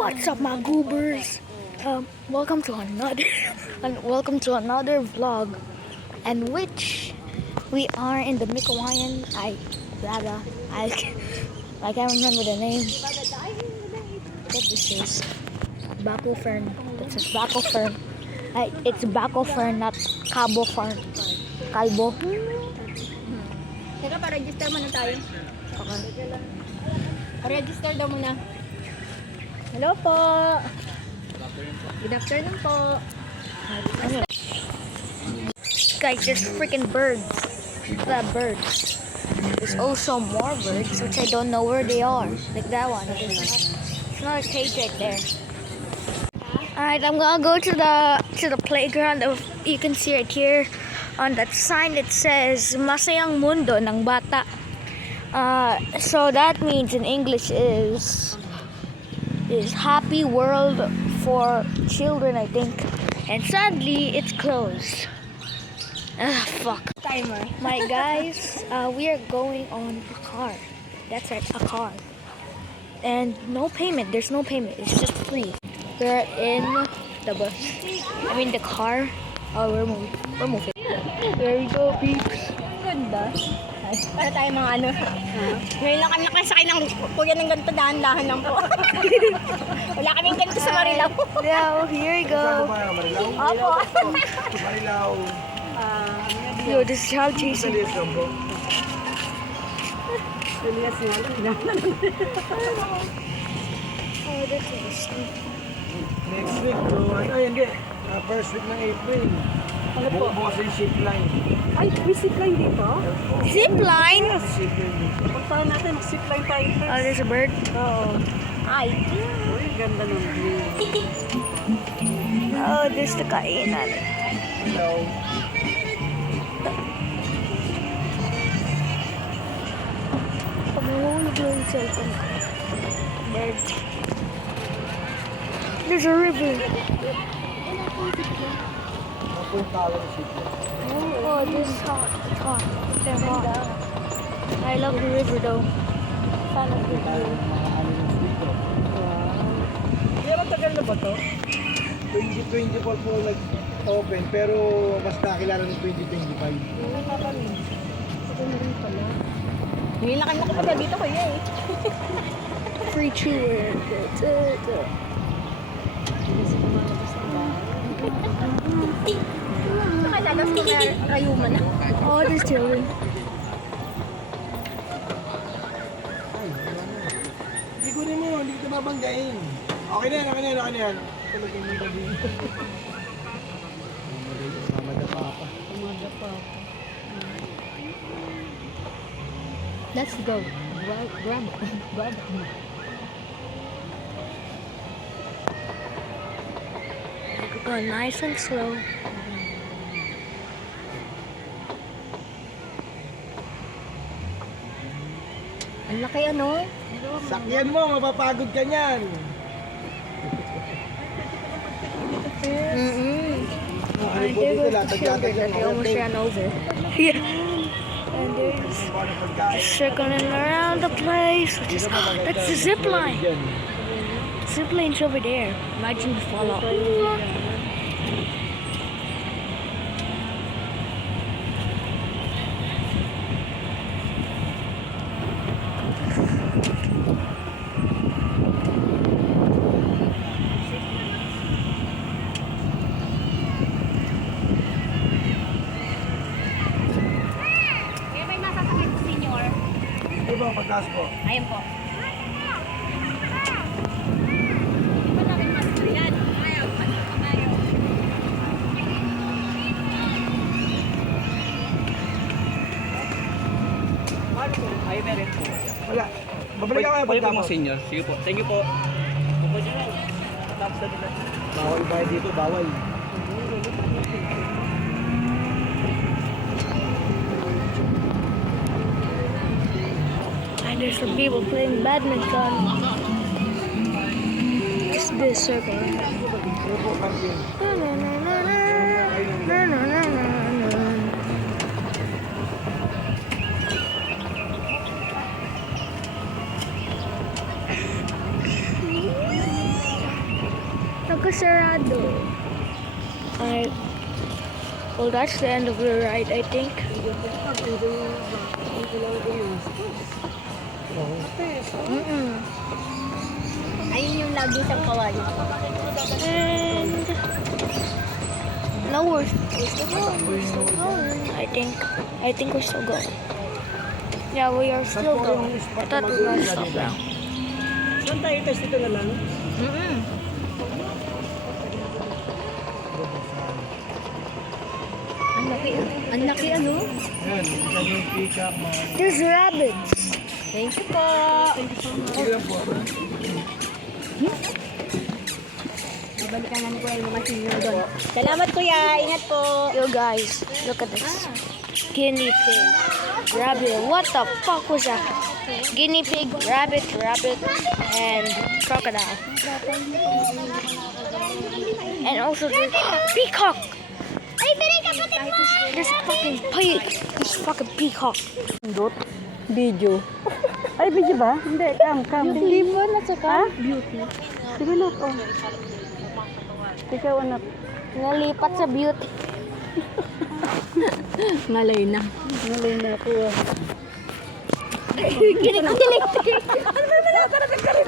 What's up, my goobers? Welcome to another vlog, in which we are in the Mikawayan. I can't remember the name. What this is? Bako Fern. This is Bako Fern. It's Bako Fern, not Cabo Fern. Calbo. Teka, pa-register muna tayo. Okay. Pa-register daw muna. Hello po. Good afternoon po. Guys, there's freaking birds. Look at that birds. There's also more birds, which I don't know where they are. Like that one. It's not a cage right there. Alright, I'm gonna go to the playground. You can see it here on that sign. It says Masayang Mundo ng Bata. So that means in English is Happy World for Children, I think. And sadly, it's closed. Fuck. Timer. My guys, we are going on a car. That's right, a car. And no payment. There's no payment. It's just free. We're in the bus. I mean the car. Oh, we're moving. There we go, peeps. Ganda. Para tayo mga ano. Ngayon lang kami nakasakay ng kuya ng ganito, dahan-dahan lang po. Wala kaming ganito sa Marilao. Yeah, here we go. Opo. Marilao. Yo, this is how chasing. Oh, this is Next week, hindi. First week ng April. Ano po? Bukas yung ship line. Ay, may zipline dito? zipline. Ship line. Pagpahan natin, mag-zipline tayo first. Oh, there's a bird. Oo. Ay. Uy, ganda nun. Oh, there's the kainan. Hello. Pag-uulog lang yung cellphone. Bird. There's a river. Mapunta lang yung ship line. Oh, this is hot. It's hot. They're hot. I love the river though. Fan of the Tayo river. ng mga animals dito. Pero tagal na ba to? 2024 po nag-open, pero mas nakilala ng 2025. Ngayon lang kami nakapunta dito, kuya eh. Free tour. Saka lagas ko na rayuman na. Oh, there's children. Igunin mo, hindi kita babanggain. Okay na yan. Talagang may gabi. Mamadapa pa. Let's go. Grab. Go nice and slow. Ang laki ano? Sakyan mo, mapapagod ka niyan. Ano po dito, latag-latag lang. They almost ran over. Yeah. And there's circling around the place, which is that's the zip line. Zip line's over there. Imagine the fall off. May masasakit po, senior. Ito ba, pagkas po? Ayan po. Wala. Babalik ako Pwede po pagkapos. mga senior. Sige po. Thank you po. Bawal ba dito? Bawal. And there's some people playing badminton. It's this circle. Ito po, parking. Na, na, na, na, na, na, na, na. Alright. Well, that's the end of the ride, I think. Ayun yung lagi siyang kawaii. And no, we're still going. We're still going. I think we're still going. Yeah, we are still going. I thought we were gonna stop now. Saan tayo? Test dito na lang? Ang laki ano? Yan, yan yung peacock, mga... There's rabbits. Thank you po. Yan po. Babalikan namin ko yung mga senior doon. Salamat kuya. Ingat po. Yo guys, look at this. Guinea pig, rabbit. What the fuck was that? Guinea pig, rabbit, and crocodile. And also there's peacock. There's fucking pig. There's fucking peacock. Video. Ay, video ba? Hindi, cam. Beauty mo na saka? Beauty. Sige na po. Ikaw anak. Nalipat sa beauty. Malay na. Nalay na ako ah.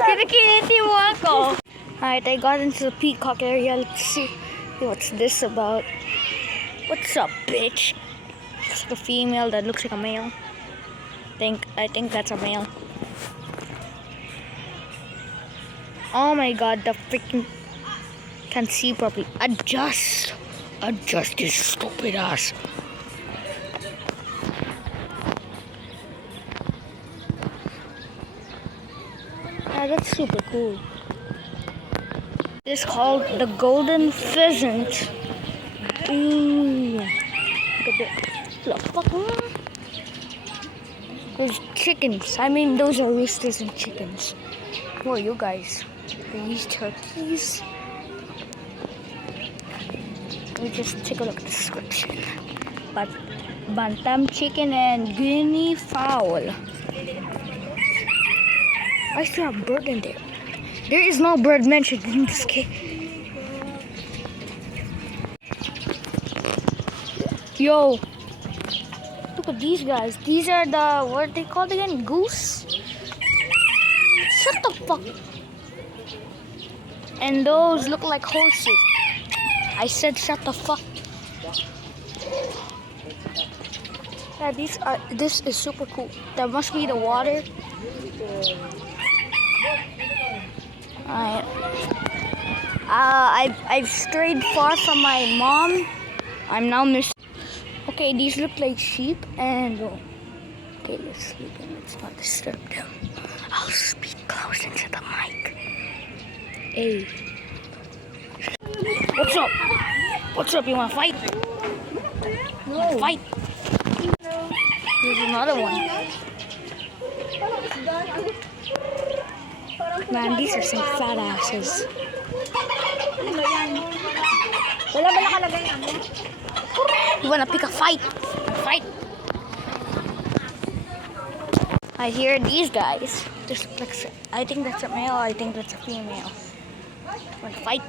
Kinikiliti mo ako. Alright, I got into the peacock area. Let's see what's this about. What's up, bitch? It's like a female that looks like a male. I think that's a male. Oh my god, the freaking can't see properly. Adjust this stupid ass. Yeah, that's super cool. It's called the golden pheasant. Look at that. Look, fuck. Those chickens. I mean, those are roosters and chickens. Who are you guys? Are these turkeys? Let me just take a look at the description. But bantam chicken and guinea fowl. I saw a bird in there. There is no bird mentioned in this case. Yo, look at these guys. These are the, what are they called again? Goose? Shut the fuck. And those look like horses. I said shut the fuck. Yeah, this is super cool. That must be the water. I've strayed far from my mom. I'm now missing. Okay, these look like sheep and okay, let's sleep and let's not disturb them. I'll speak close into the mic. Hey. What's up? What's up? You wanna fight? No. Fight. Here's another one. Man, these are some fat asses. Wala ba nakalagay ano? You wanna pick a fight? Fight. I hear these guys. This looks like, I think that's a male. I think that's a female. Wanna fight?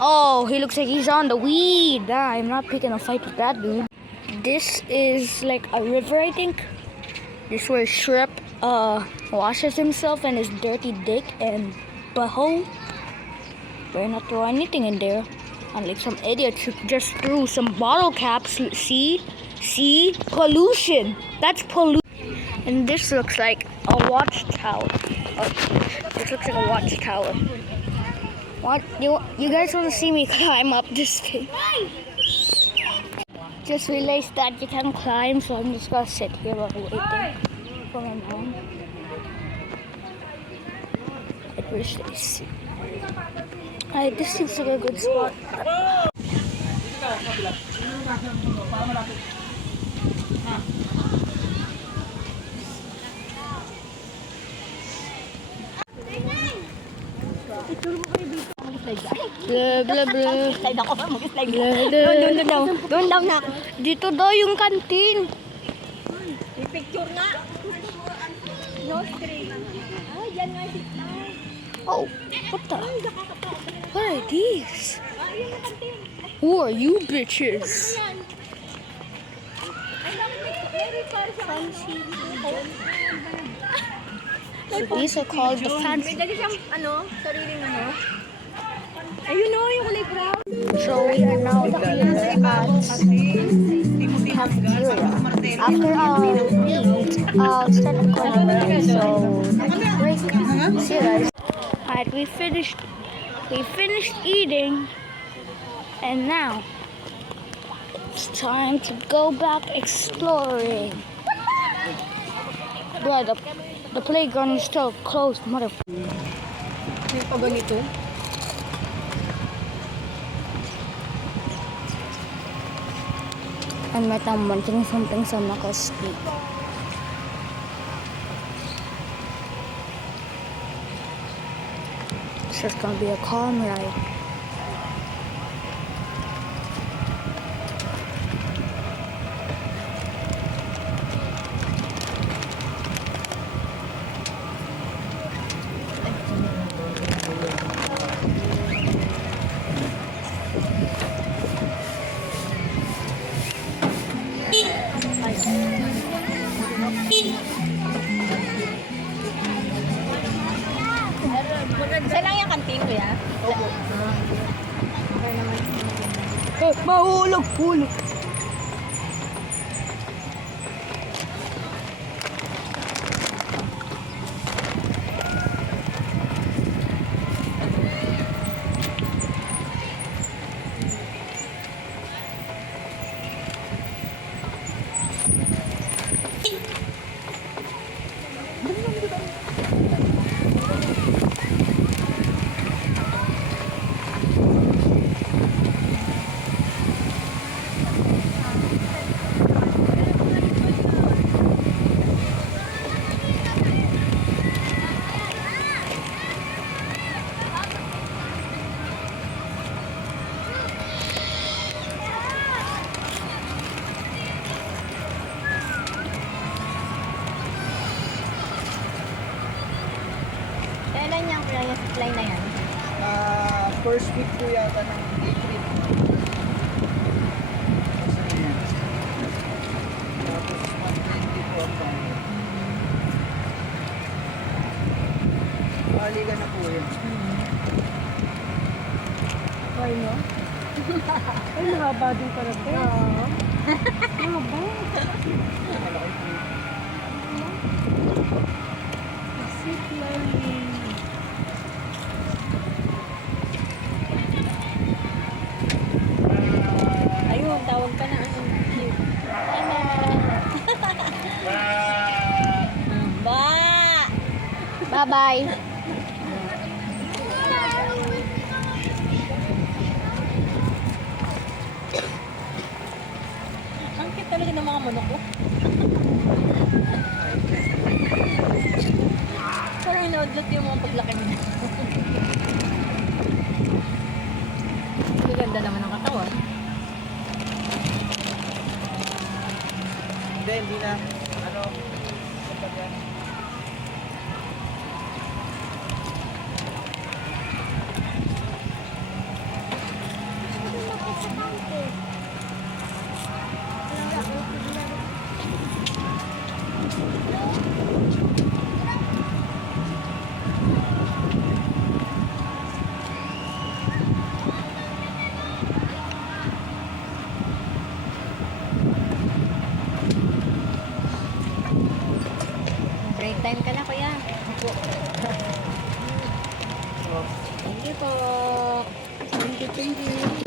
Oh, he looks like he's on the weed. Nah, I'm not picking a fight with that dude. This is like a river, I think. This is where Shrimp washes himself and his dirty dick and butthole. Better not throw anything in there. Unlike some idiots who just threw some bottle caps. See? Pollution. That's pollution. And this looks like a watchtower. Oh, this looks like a watchtower. What? You guys want to see me climb up this thing? Just realized that you can climb, so I'm just gonna sit here while waiting for my mom. I wish they see. This seems like a good spot. Blah, blah, blah. Slide ako. Mag-slide Blah, ako. blah. Doon daw. Doon daw na. Dito daw yung kantin. May picture na. No screen. Ay, yan nga si Oh, what the? What are these? Who are you bitches? So these are called the May fancy. dali siyang, sariling Ayun o, yung kulay brown. So we are now here at cafeteria. After our meet, start the concert. So break. See you guys. Alright, we finished eating, and now it's time to go back exploring. But the playground is still closed, mother. May pa ganito. And my thumb wanting something so I'm not gonna speak. It's just gonna be a calm ride. Isa lang yung kantin, kuya? Opo. Okay naman. Mahulog. Kailan yung kuya yung supply na yan? First week po yata ng April. Tapos 120 po ang bayad. Balikan na po yun. Ay, no? Ay, mahaba din pala ito. Oo. Mahaba. Zip lining. Ayun, tawag ka na. Ba! Bye-bye. Ang cute talaga ng mga manok ko. Parang inaudlot yung mga paglaki nila. Ang ganda naman ng katawan. Hindi na. Kapag yan. Break time ka na, kuya. Thank you po. Thank you.